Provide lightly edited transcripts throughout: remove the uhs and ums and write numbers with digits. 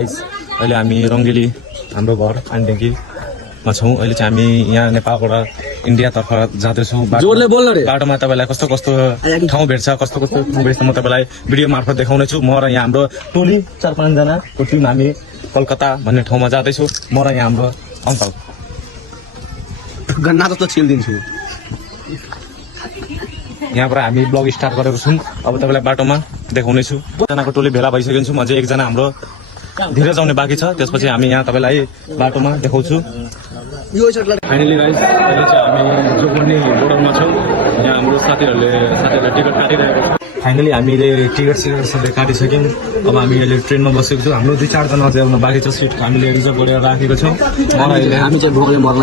अहिले हामी रङ्गेली हाम्रो घर पानीट्याङ्कीमा छौँ। अहिले चाहिँ हामी यहाँ नेपालबाट इन्डियातर्फ जाँदैछौँ। बाटोमा तपाईँलाई कस्तो कस्तो ठाउँ भेट्छ, कस्तो कस्तो ठाउँ भेट्छ म तपाईँलाई भिडियो मार्फत देखाउनेछु। म र यहाँ हाम्रो टोली 4-5 जनाको टिम हामी कलकत्ता भन्ने ठाउँमा जाँदैछौँ। म र यहाँ हाम्रो अङ्कल गन्ना जस्तो छिल्दिन्छु। यहाँबाट हामी ब्लग स्टार्ट गरेको छौँ। अब तपाईँलाई बाटोमा देखाउनेछु। जनाको टोली भेला भइसकेको छौँ। अझै एकजना हाम्रो धीरज आउने बाँकी छ। त्यसपछि हामी यहाँ तपाईँलाई बाटोमा देखाउँछु। फाइनली गाइस अहिले चाहिँ हामी जोगबनी बोर्डरमा छौँ। यहाँ हाम्रो साथीहरूले टिकट काटिरहेको छ। फाइनली हामीले टिकट सबै काटिसक्यौँ। अब हामी अहिले ट्रेनमा बसेको छौँ। हाम्रो 2-4 जना अझै आउनु बाँकी छ। सिट हामीले रिजर्भ गरेर राखेको छौँ। हामी चाहिँ भोकले मर्न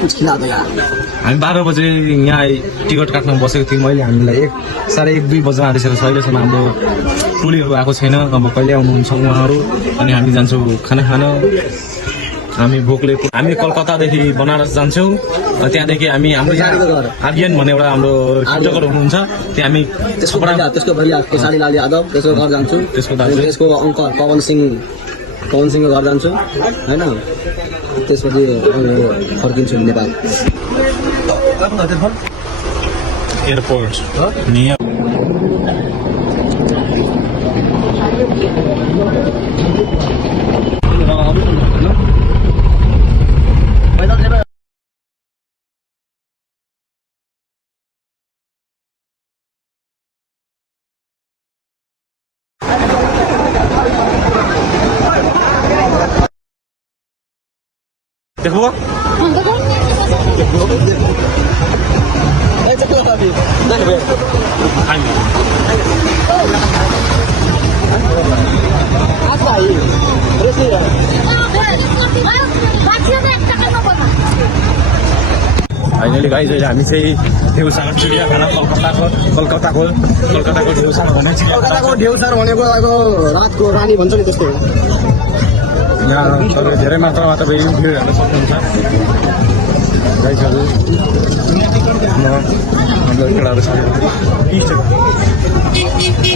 हामी 12 बजे यहाँ टिकट काट्न बसेको थियौँ। मैले हामीलाई 1-1:30 बजे आँटिसकेको छ। अहिलेसम्म हाम्रो टोलीहरू आएको छैन। अब कहिले आउनुहुन्छ उहाँहरू अनि हामी जान्छौँ खाना खान। हामी भोकले हामी कलकत्तादेखि बनारस जान्छौँ। त्यहाँदेखि हामी हाम्रो आर्यन भन्ने एउटा हाम्रो शिक्षकहरू हुनुहुन्छ। त्यहाँ हामी त्यसको भैया केसारी लाल यादव त्यसको घर जान्छु। त्यसको अङ्कल पवन सिंहको घर जान्छु होइन। त्यसपछि फर्किन्छु नेपाल एयरपोर्ट। देखो फाइनली गाइस अहिले हामी चाहिँ देउसार चिडियाखाना कलकत्ताको देउसार भन्ने कलकत्ताको देउसार भनेको अब रातको रानी भन्छ नि त्यस्तो। यहाँ तपाईँ धेरै मात्रामा तपाईँ भिड हेर्न सक्नुहुन्छ गाइसहरू। हाम्रो केटाहरू छ।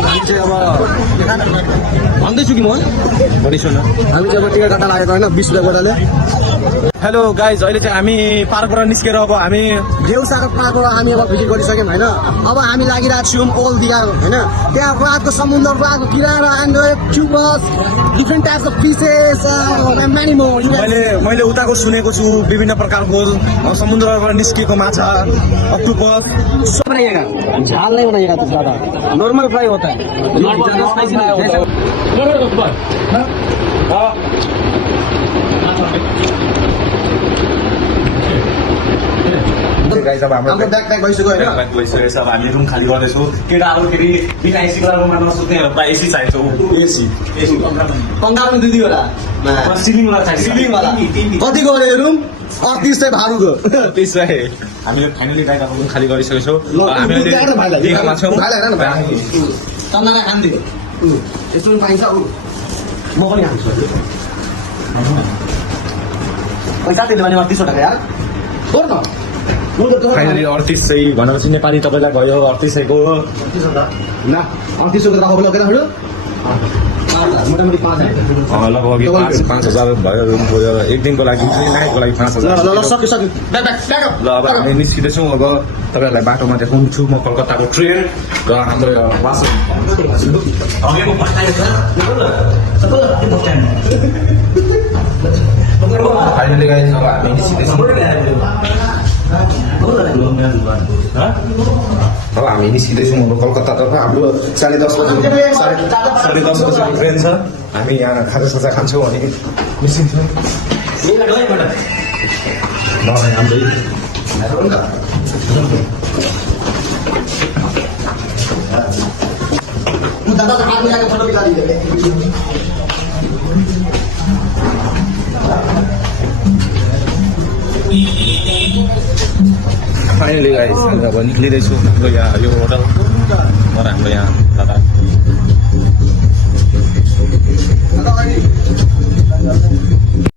हामी चाहिँ अब भन्दैछु कि म भनिसु न। हामी चाहिँ अब टिकट काट्न लागेको होइन 20 रुपियाँ गोटाले। हेलो गाइज अहिले चाहिँ हामी पार्कबाट निस्केर अब हामी देउसाको पार्कबाट हामी अब भिजिट गरिसक्यौँ होइन। अब हामी लागिरहेको छौँ ओल दिघा होइन। त्यहाँ रातको समुद्र रातको किनारा एन्ड क्युबस different types of fishes many more. मैले उताको सुनेको छु विभिन्न प्रकारको समुद्रबाट निस्किएको माछा अक्टोपस सब बनाइएगा, झाल नहीं बनाइएगा तो ज्यादा नॉर्मल फ्राई होता है। गाइस अब हाम्रो ब्याग भइसक्यो होइन। अब हामी रुम खाली गर्दैछौँ। केटाहरू फेरि बिना एसी वाला रुममा नसुत्नेहरू प्रायः एसी चाहिन्छ। एसी पङ्खा पनि 2 होला सिलिङ वाला चाहिन्छ। सिलिङ वाला कतिको हो यो रुम? 3800 भाडुको। त्यसै हामीले फाइनली गाइस अब रुम खाली गरिसकेको छौँ। हामीले दिघामा छौँ। चन्दाना खान्थ्यो यस्तो पनि पाइन्छ। म पनि खान्छु। पैसा त्यसले भने 3800 टाका यार गोर न। फाइनली 38 चाहिँ भनेर चाहिँ नेपाली तपाईँलाई भयो 38 को ना 3800 को राखो लगेर हडो मोटामोटी 5000 लगभग 5,000 भयो रुमको एक दिनको लागि नाइटको लागि 5,000। ल सक्यो ल अब हामी निस्किँदैछौँ। अब तपाईँहरूलाई बाटोमा देखाउँछु म कलकत्ताको ट्रेन र हाम्रो फाइनली गाइस अब हामी निस्किँदैछौँ। अब हामी निस्किँदैछौँ अब कलकत्तातर्फ। हाम्रो 10:30 बजी ट्रेन छ। हामी यहाँ खाजासाजा खान्छौँ अनि निस्किन्छौँ। हाम्रै फाइनली गाइस हामी अब निक्लिँदैछु हाम्रो यहाँ यो होटल र हाम्रो यहाँ दादा